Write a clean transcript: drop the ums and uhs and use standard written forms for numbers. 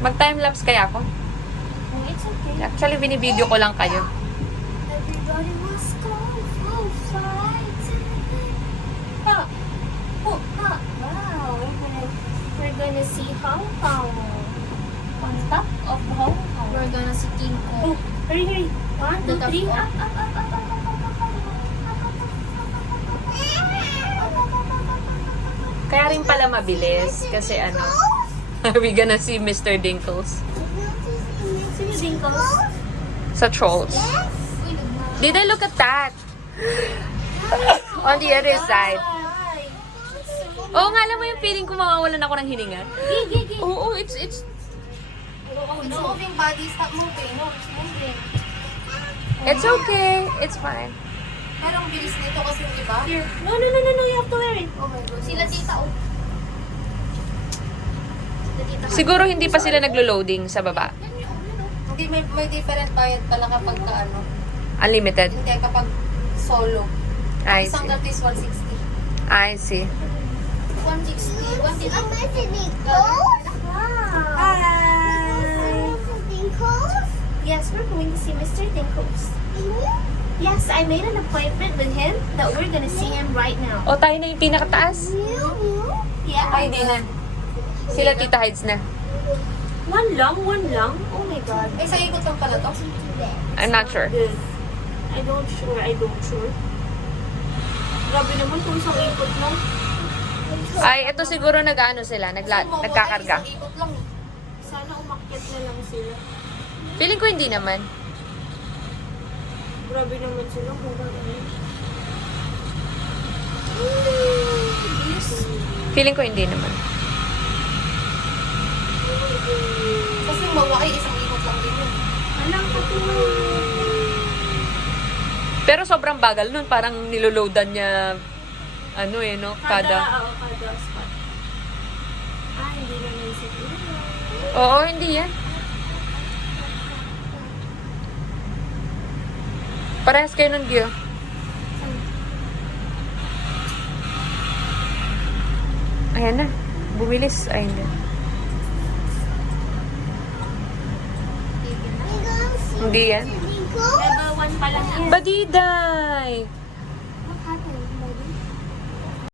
Mag-timelapse kaya ako? It's okay. Actually, binibideo ko lang kayo. Everybody was kung fu fighting. Ha! Oh, ha! Wow, we're gonna see Hong Kong. On top of Hong Kong. We're gonna see King Kong. Oh, hurry, hurry. 1, 2, 3. Up, up, up, up, up, up, up, up, Kaya rin pala mabilis. Kasi ano, we gonna see Mr. Dinkles Sino Dinkles? sa Trolls. Did I look at that? On the other side. Oo nga, alam mo yung feeling ko mawawalan ako ng hininga. Oo, it's... It's moving, body. Stop moving. No, it's moving. It's okay. It's fine. Pero ang bilis nito kasi yung iba. Here. No, no, no, no, no. You have to wear it. Oh my God. Sila tita, oh. Sila tita. Siguro hindi pa sila naglo-loading sa baba. Hindi, may different bayad pala kapag ka, ano. Unlimited. Hindi, kapag solo. I Isang see. card is 160. I see. 160. 160. Yes, we're going to see Mr. Dinkles. Yes, I made an appointment with him that we're gonna see him right now. O, tayo na yung pinakataas. Yeah. Ay, di na. Sila Tita Hides na. One lang? Oh my God. Ay, sa ikot lang pala to? I'm not sure. I don't sure. Grabe naman kung isang ikot lang. Ay, ito siguro nag-ano sila, nagkakarga. Isang ikot lang. Sana umakyat na lang sila. Feeling ko hindi naman. Grabe naman sila kung gano'n. Feeling ko hindi naman. Kasi mawaki, isang ikot lang din yun. Alam ka po. Pero sobrang bagal nun. Parang niloloadan niya, ano eh, no? Kada... Kada spot. Hindi naman siguro. Oo, hindi yan. Parehas kayo nun, Gio. Ayan na. Bumilis. Ay, hindi. Hindi yan. Level 1 pa lang yan. Badiday!